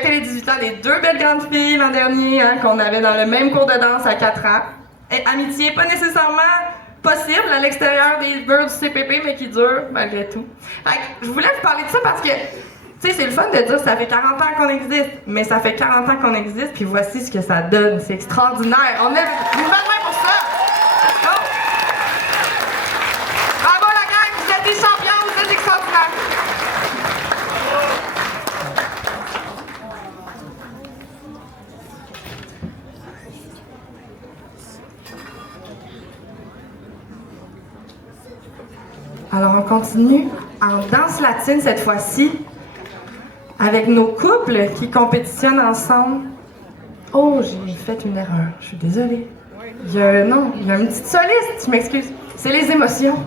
fêté les 18 ans des deux belles grandes filles l'an dernier, hein, qu'on avait dans le même cours de danse à 4 ans. Et amitié pas nécessairement possible à l'extérieur des murs du CPP, mais qui dure malgré tout. Fait que je voulais vous parler de ça parce que, tu sais, c'est le fun de dire que ça fait 40 ans qu'on existe, mais ça fait 40 ans qu'on existe, puis voici ce que ça donne. C'est extraordinaire. On a une bonne main pour ça. Donc, bravo la gang, vous êtes des champions, vous êtes extraordinaires. Alors, on continue en danse latine cette fois-ci avec nos couples qui compétitionnent ensemble. Oh, j'ai fait une erreur. Je suis désolée. Il y a une petite soliste, je m'excuse. C'est les émotions.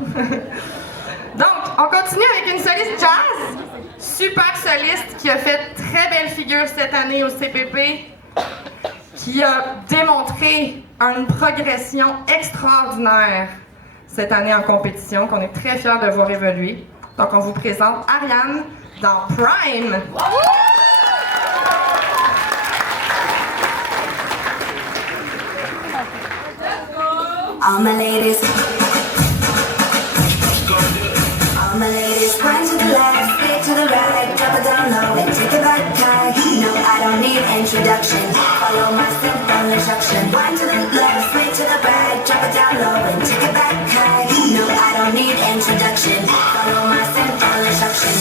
Donc, on continue avec une soliste jazz. Super soliste qui a fait très belle figure cette année au CPP. Qui a démontré une progression extraordinaire cette année en compétition, qu'on est très fiers de voir évoluer. Donc, on vous présente Ariane dans Prime. All my ladies, grind to the left, straight to the right, drop it down low and take it back high. No, I don't need introduction, follow my simple instruction. Grind to the left, straight to the right, drop it down low and take it back high. No, I don't need introduction, follow my simple instruction.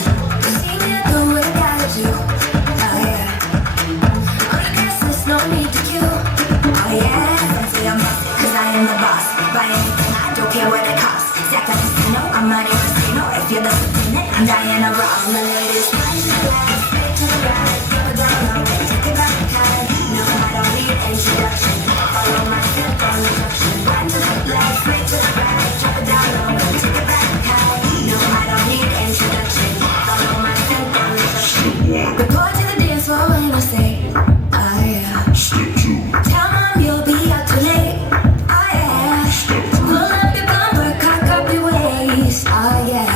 You see me do what I gotta do, oh yeah. On the gas list, no need to queue, oh yeah. Fancy I'm up, cause I am the boss. Buy anything, I don't care what it costs. Stack up casino, I'm money casino. If you're the lieutenant, I'm Diana Ross. My ladies, right to the left, straight to the right, drop it down low and take it back high. No, I don't need introduction, follow my simple instruction. Right to the left, straight to the right, drop it down low and take it back high. No, I don't need introduction, follow my simple instruction. Report to the dance floor when I say, oh yeah. Tell mom you'll be out too late. Oh yeah.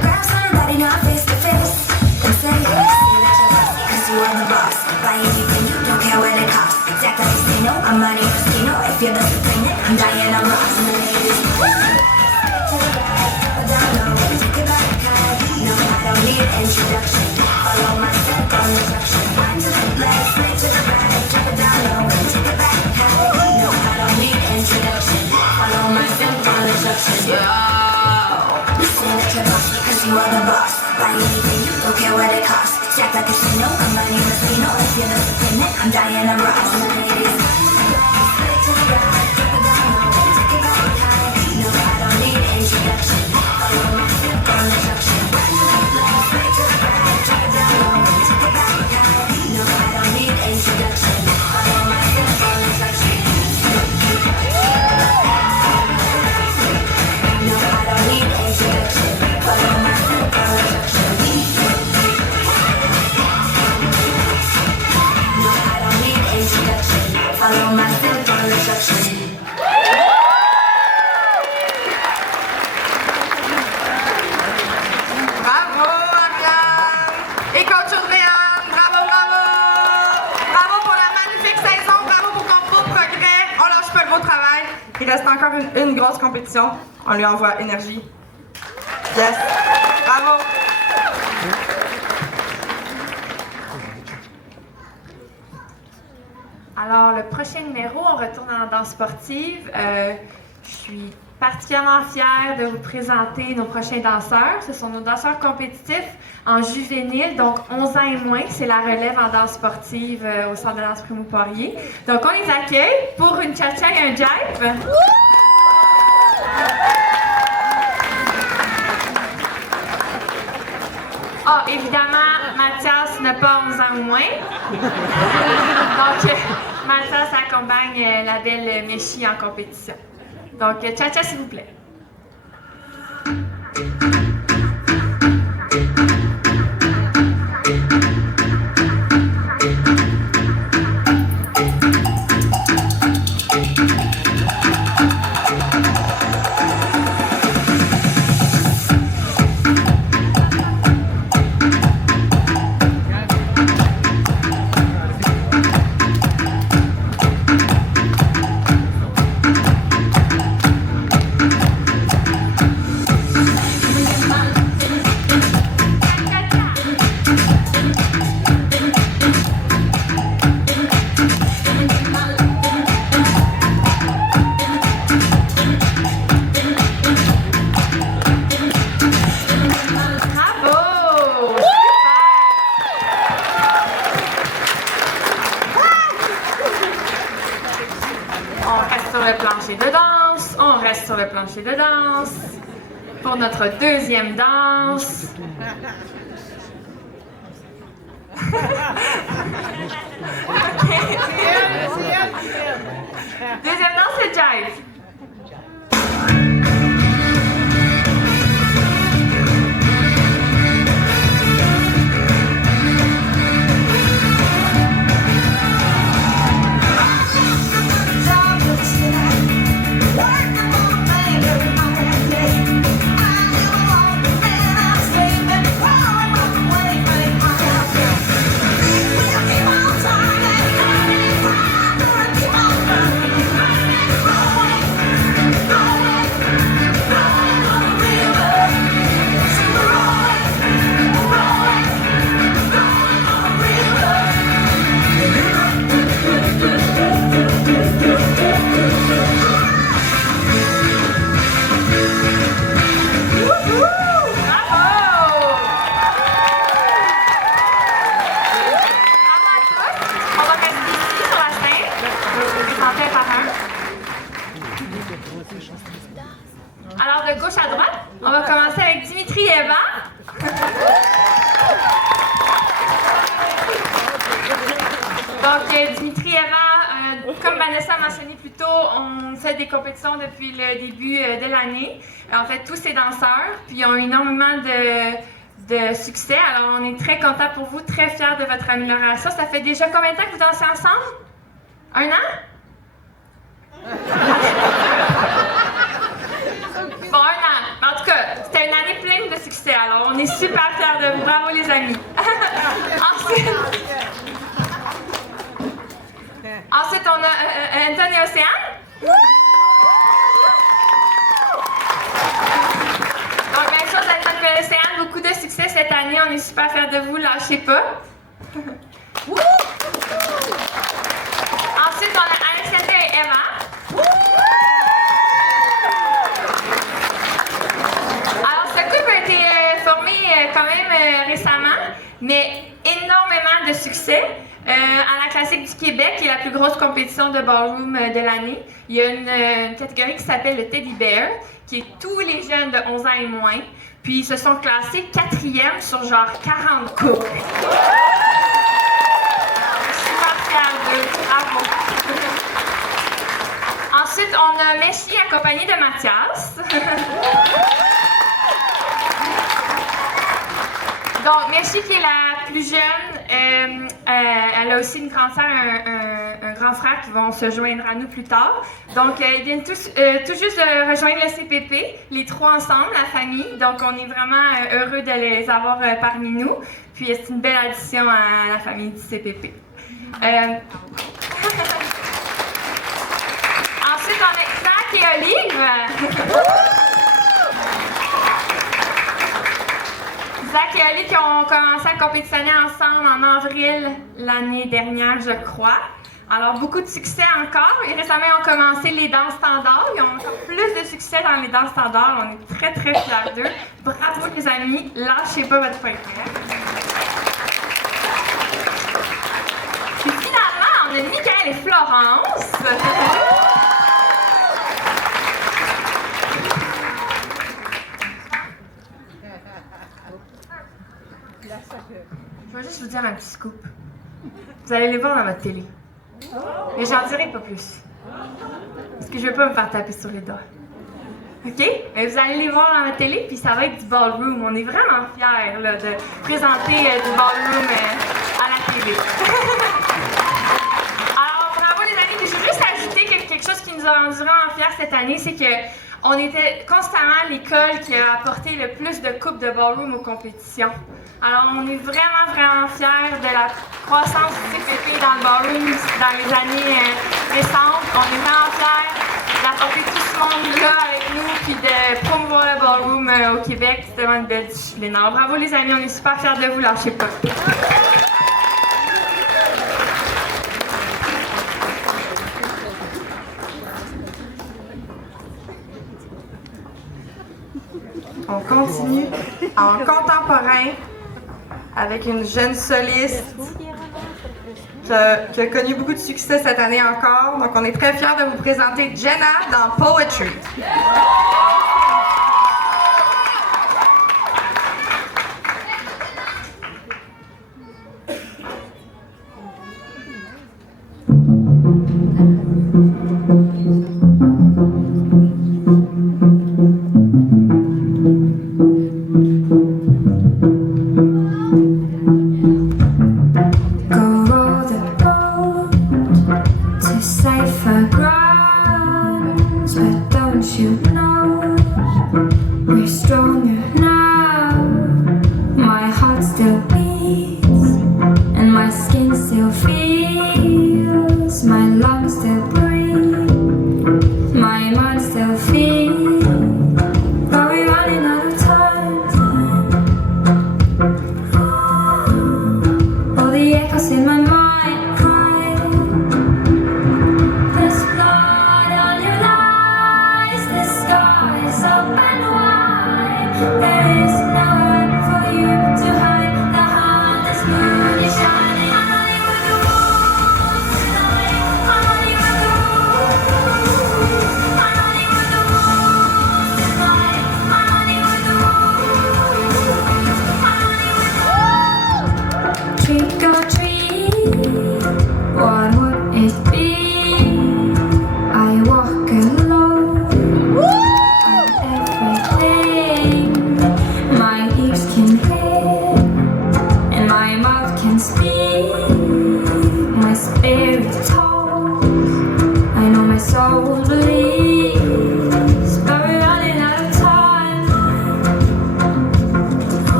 Grab somebody now face to face and say that you're boss, cause you are the boss. Buy anything, you don't care what it costs. Exactly say no, I'm money casino. If you're the lieutenant, I'm Diana Ross. My ladies, to the right, drop it down low and take it back high. No, I don't need introduction, follow my simple instruction. One to the left, straight to the right, drop it down low and take it back high. No, I don't need introduction, follow my simple instruction. Cause you are the boss. Buy anything, you don't care what it costs. Jack like a casino, I'm money casino. If you're the lieutenant, I'm Diana Ross. My ladies, straight to the right, drop it down low and take it back high. No, I don't need introduction, follow my simple instruction. Right to the left, straight to the right, drop it down low and take it back high. No, I don't need introduction, follow my simple instruction. No, I don't need introduction, follow my simple instruction. No, I don't need introduction, follow my simple instruction. Bravo, Ariane! Et coach Audrey-Anne, bravo, bravo! Bravo pour la magnifique saison, bravo pour ton beau progrès. On lâche pas le beau travail. Il reste encore une grosse compétition. On lui envoie énergie. Yes! Bravo! Alors, le prochain numéro, on retourne en danse sportive. Je suis particulièrement fière de vous présenter nos prochains danseurs. Ce sont nos danseurs compétitifs en juvénile, donc 11 ans et moins. C'est la relève en danse sportive au Centre de danse Primo Poirier. Donc, on les accueille pour une cha-cha et un jive. Ah, évidemment, Mathias n'a pas 11 ans ou moins. Donc, Mathias accompagne la belle Méchie en compétition. Donc, cha-cha, s'il vous plaît. sur le plancher de danse pour notre deuxième danse. Deuxième danse, c'est jive. Alors, de gauche à droite, on va commencer avec Dimitri et Eva. Donc, Dimitri et Eva, comme Vanessa a mentionné plus tôt, on fait des compétitions depuis le début de l'année. En fait, tous ces danseurs, puis ils ont énormément de succès. Alors, on est très contents pour vous, très fiers de votre amélioration. Ça fait déjà combien de temps que vous dansez ensemble? 1 an? Bon, 1 an. En tout cas, c'était une année pleine de succès. Alors, on est super fiers de vous. Bravo, les amis. Ensuite, on a Anton et Océane. Donc, même chose, Anton et Océane, beaucoup de succès cette année. On est super fiers de vous. Lâchez pas. Ensuite, on a Alexandra et Eva. Alors, ce couple a été formé quand même récemment, mais énormément de succès. À la Classique du Québec, qui est la plus grosse compétition de ballroom de l'année, il y a une catégorie qui s'appelle le Teddy Bear, qui est tous les jeunes de 11 ans et moins. Puis ils se sont classés 4e sur genre 40 couples. Super fiers d'eux. Bravo. Ensuite, on a Meshi accompagné de Mathias. Donc, Meshi, qui est la plus jeune, elle a aussi une grande sœur, un grand frère qui vont se joindre à nous plus tard. Donc, ils viennent tout juste de rejoindre le CPP, les 3 ensemble, la famille. Donc, on est vraiment heureux de les avoir parmi nous. Puis, c'est une belle addition à la famille du CPP. Ensuite, on a Zach et Olive. Zach et Oli qui ont commencé à compétitionner ensemble en avril l'année dernière, je crois. Alors, beaucoup de succès encore. Et récemment, ils ont commencé les danses standards. Ils ont encore plus de succès dans les danses standards. On est très, très fiers d'eux. Bravo, les amis. Lâchez pas votre point clair. Puis finalement, on a Michael et Florence. Je vais juste vous dire un petit scoop. Vous allez les voir dans votre télé. Mais j'en dirai pas plus. Parce que je veux pas me faire taper sur les doigts. OK? Mais vous allez les voir dans votre télé, puis ça va être du ballroom. On est vraiment fiers là, de présenter du ballroom à la télé. Alors, bravo les amis. Je veux juste ajouter quelque chose qui nous a rendu vraiment fiers cette année, c'est que on était constamment l'école qui a apporté le plus de coupes de ballroom aux compétitions. Alors, on est vraiment, vraiment fiers de la croissance du CPP dans le ballroom dans les années récentes. On est vraiment fiers d'apporter tout ce monde-là avec nous puis de promouvoir le ballroom au Québec. C'est vraiment une belle discipline. Alors, bravo les amis, on est super fiers de vous. Lâchez pas. On continue en contemporain avec une jeune soliste qui a connu beaucoup de succès cette année encore. Donc, on est très fiers de vous présenter Jenna dans Poetry.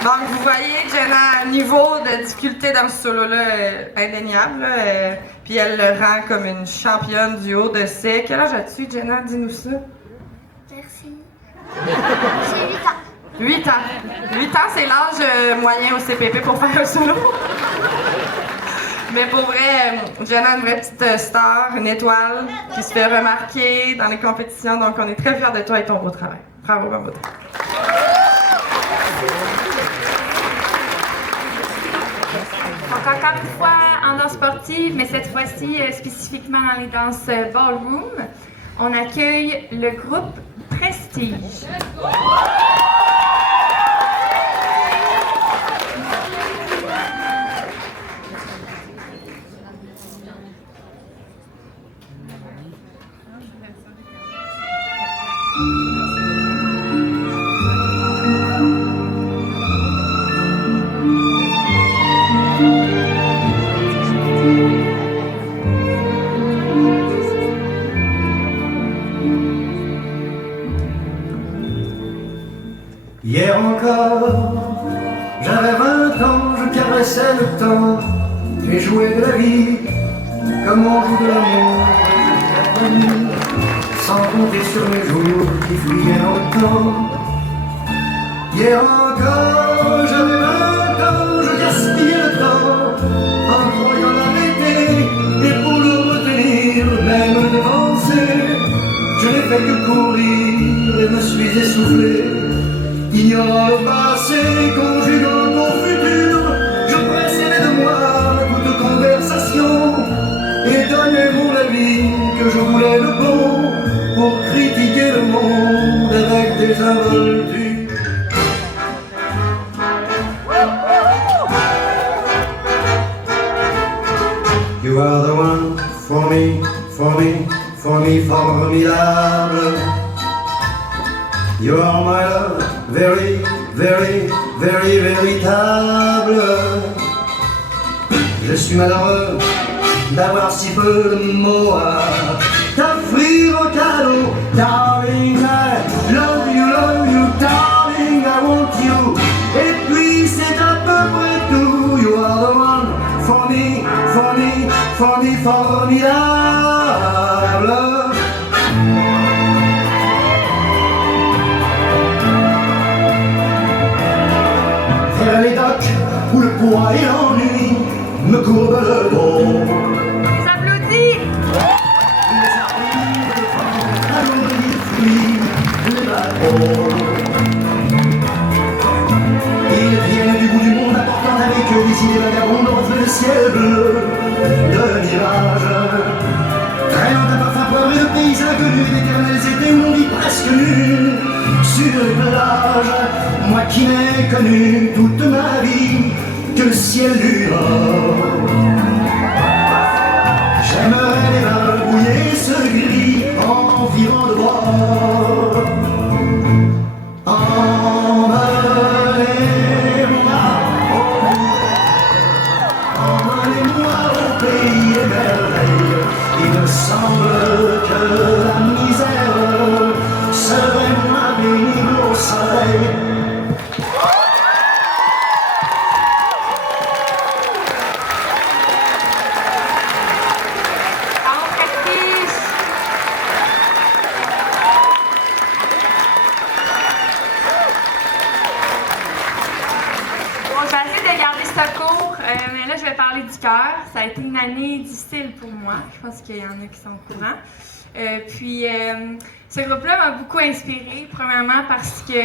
Donc, vous voyez, Jenna, niveau de difficulté dans ce solo-là, indéniable. Puis elle le rend comme une championne du haut de C. Quel âge as-tu, Jenna? Dis-nous ça. Merci. J'ai 8 ans. 8 ans. 8 ans, c'est l'âge moyen au CPP pour faire un solo. Mais pour vrai, Jenna, une vraie petite star, une étoile qui se fait remarquer dans les compétitions. Donc, on est très fiers de toi et ton beau travail. Bravo, bravo. Donc, encore une fois, en danse sportive, mais cette fois-ci spécifiquement dans les danses ballroom, on accueille le groupe Prestige. Hier encore, j'avais 20 ans, je caressais le temps et jouais de la vie comme on joue de l'amour. Sans compter sur mes jours qui fuyaient dans le temps. Hier encore, j'avais 20 ans, je gaspillais le temps en croyant l'arrêter et pour le retenir, même devancer. Je n'ai fait que courir et me suis essoufflé. Ignorant le passé, conjuguant mon futur, je précédais de moi toute conversation et donnais mon avis que je voulais le bon pour critiquer le monde avec des involtures. You are the one for me, for me, for me, formidable. You are my love, very, very, very véritable. Je suis malheureux d'avoir si peu de mots à t'offrir au cadeau. Darling, I love you, darling, I want you. Et puis c'est à peu près tout. You are the one for me, for me, for me, formidable. Vers les docks où le poids et l'ennui me courbent le dos. Les applaudis! Ils viennent du bout du monde apportant avec eux des idées vagabondes reflets le ciel bleu de mirage. Traînant à parfum poivré de pays inconnus, d'éternels étés où l'on vit presque nu sur une plage. Moi qui n'ai connu toute ma vie que le ciel du Nord. J'aimerais les barbouiller ce gris environ de bord. Emmenez-moi au pays des merveilles. Il me semble que la misère serait moins pénible au soleil. Mais là, je vais parler du cœur. Ça a été une année difficile pour moi. Je pense qu'il y en a qui sont au courant. Ce groupe-là m'a beaucoup inspirée, premièrement parce que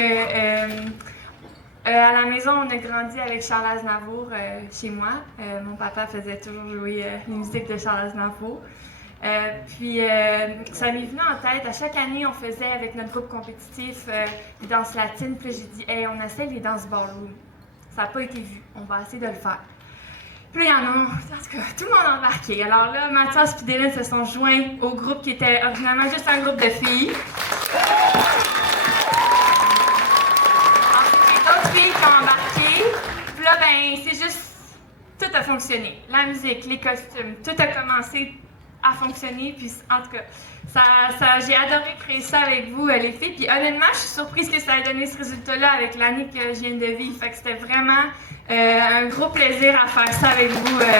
à la maison, on a grandi avec Charles Aznavour chez moi. Mon papa faisait toujours jouer les musiques de Charles Aznavour. Ça m'est venu en tête. À chaque année, on faisait avec notre groupe compétitif les danses latines. Puis là, j'ai dit, hey, on essaie les danses ballroom. Ça n'a pas été vu. On va essayer de le faire. Puis là, il y en a, en tout cas, tout le monde a embarqué. Alors là, Mathias et Dylan se sont joints au groupe qui était originalement juste un groupe de filles. Ensuite, il y a d'autres filles qui ont embarqué. Puis là, ben, c'est juste... Tout a fonctionné. La musique, les costumes, tout a commencé à fonctionner. Puis, en tout cas, j'ai adoré créer ça avec vous, les filles. Puis honnêtement, je suis surprise que ça ait donné ce résultat-là avec l'année que je viens de vivre. Fait que c'était vraiment un gros plaisir à faire ça avec vous. Vraiment.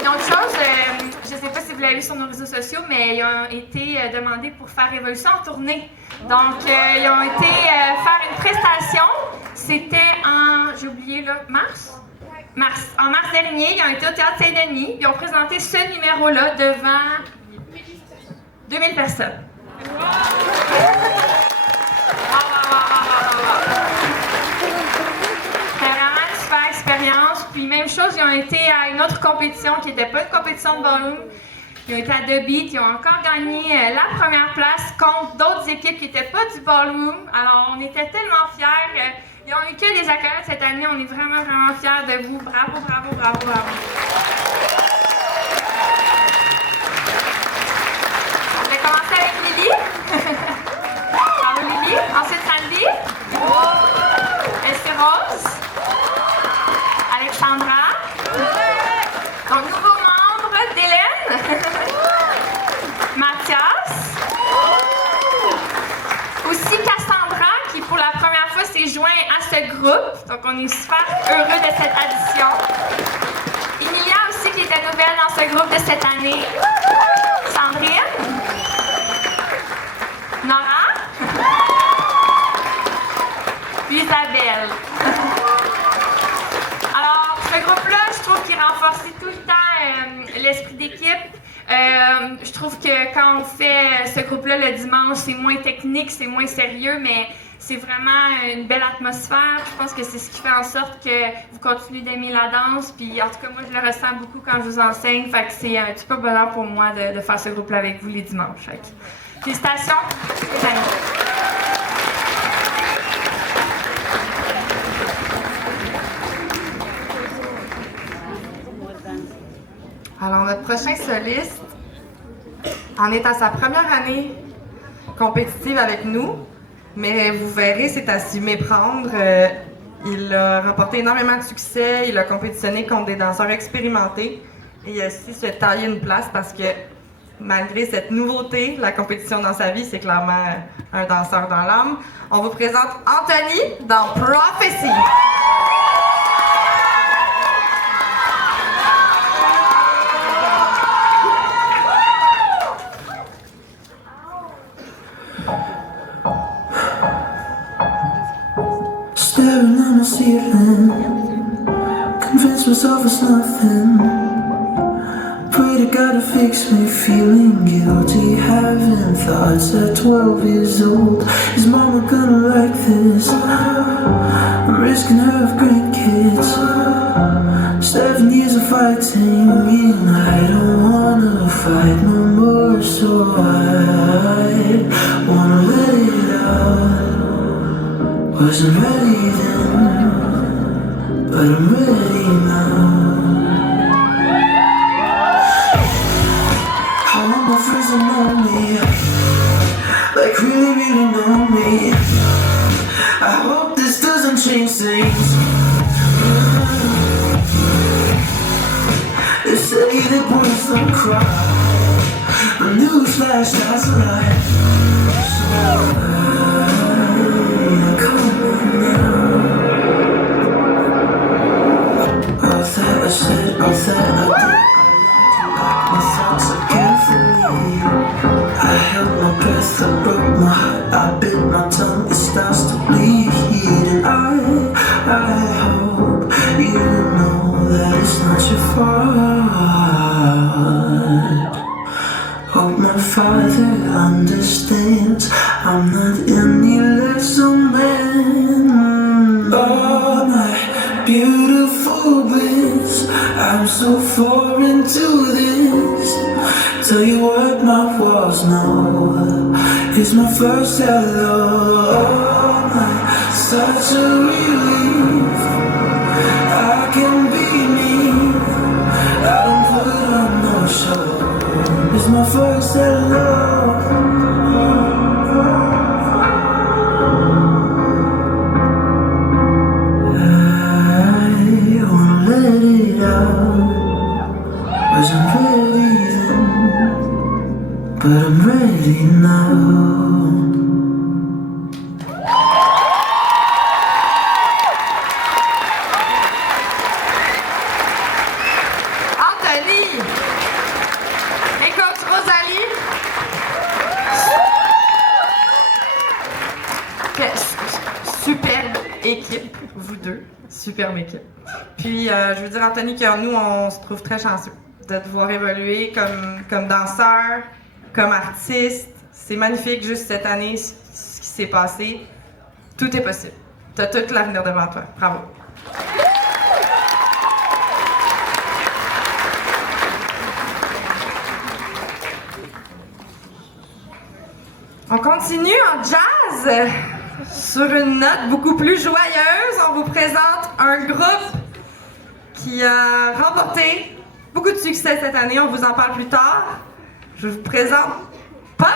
Une autre chose, je ne sais pas si vous l'avez vu sur nos réseaux sociaux, mais ils ont été demandés pour faire Révolution en tournée. Donc, ils ont été faire une prestation. C'était en, j'ai oublié là, mars. En mars dernier, ils ont été au Théâtre Saint-Denis. Ils ont présenté ce numéro-là devant 2000 personnes. C'était vraiment une super expérience. Puis même chose, ils ont été à une autre compétition qui n'était pas une compétition de ballroom. Ils ont été à The Beat, ils ont encore gagné la première place contre d'autres équipes qui n'étaient pas du ballroom. Alors on était tellement fiers. Ils ont eu que des accolades cette année. On est vraiment, vraiment fiers de vous. Bravo, bravo, bravo, bravo. On va commencer avec Lily. Bravo Lily. Ensuite Sandy. Esther Rose. Alexandra. Donc nouveau membre d'Hélène. Mathias. Aussi Cassandra qui pour la première fois s'est joint à ce groupe. Donc on est super heureux de cette addition. Emilia aussi qui était nouvelle dans ce groupe de cette année. Sandrine. Nora. Isabelle. Alors, ce groupe-là, je trouve qu'il renforce tout le temps l'esprit d'équipe. Je trouve que quand on fait ce groupe-là le dimanche, c'est moins technique, c'est moins sérieux, mais c'est vraiment une belle atmosphère. Je pense que c'est ce qui fait en sorte que vous continuez d'aimer la danse. Puis en tout cas, moi, je le ressens beaucoup quand je vous enseigne. Fait que c'est un petit peu bonheur pour moi de faire ce groupe-là avec vous les dimanches. Fait que, félicitations, les amis. Alors, notre prochain soliste, en est à sa première année compétitive avec nous, mais vous verrez, c'est à s'y méprendre. Il a remporté énormément de succès, il a compétitionné contre des danseurs expérimentés et il a aussi se taillé une place parce que malgré cette nouveauté, la compétition dans sa vie, c'est clairement un danseur dans l'âme. On vous présente Anthony dans Prophecy. Staring at my ceiling, convince myself it's nothing. Pray to God to fix me, feeling guilty, having thoughts at 12 years old. Is mama gonna like this? I'm risking her grandkids. 7 years of fighting, and I don't wanna fight no more, so I wanna let it out. Wasn't ready then, but I'm ready now. I want my friends to know me, like really, really know me. I hope this doesn't change things. They say that boys don't cry, but newsflash, that's a lie. All that I did, my thoughts are carefully. I held my breath, I broke my heart, I bit my tongue, it starts to bleed. And I hope you know that it's not your fault. Hope my father understands I'm not any less a man. Oh, my beautiful bliss, I'm so foreign to this. Tell you what my walls know, it's my first hello. Oh, my, such a relief, I can be me, I don't put on no show. It's my first hello. Wasn't ready then, but I'm ready now. Anthony! Et coach Rosalie? Superbe équipe, vous deux. Superbe équipe. Puis, je veux dire, Anthony, que nous, on se trouve très chanceux de te voir évoluer comme danseur, comme artiste. C'est magnifique, juste cette année, ce qui s'est passé. Tout est possible. Tu as tout l'avenir devant toi. Bravo. On continue en jazz. Sur une note beaucoup plus joyeuse, on vous présente un groupe qui a remporté beaucoup de succès cette année. On vous en parle plus tard. Je vous présente Pop.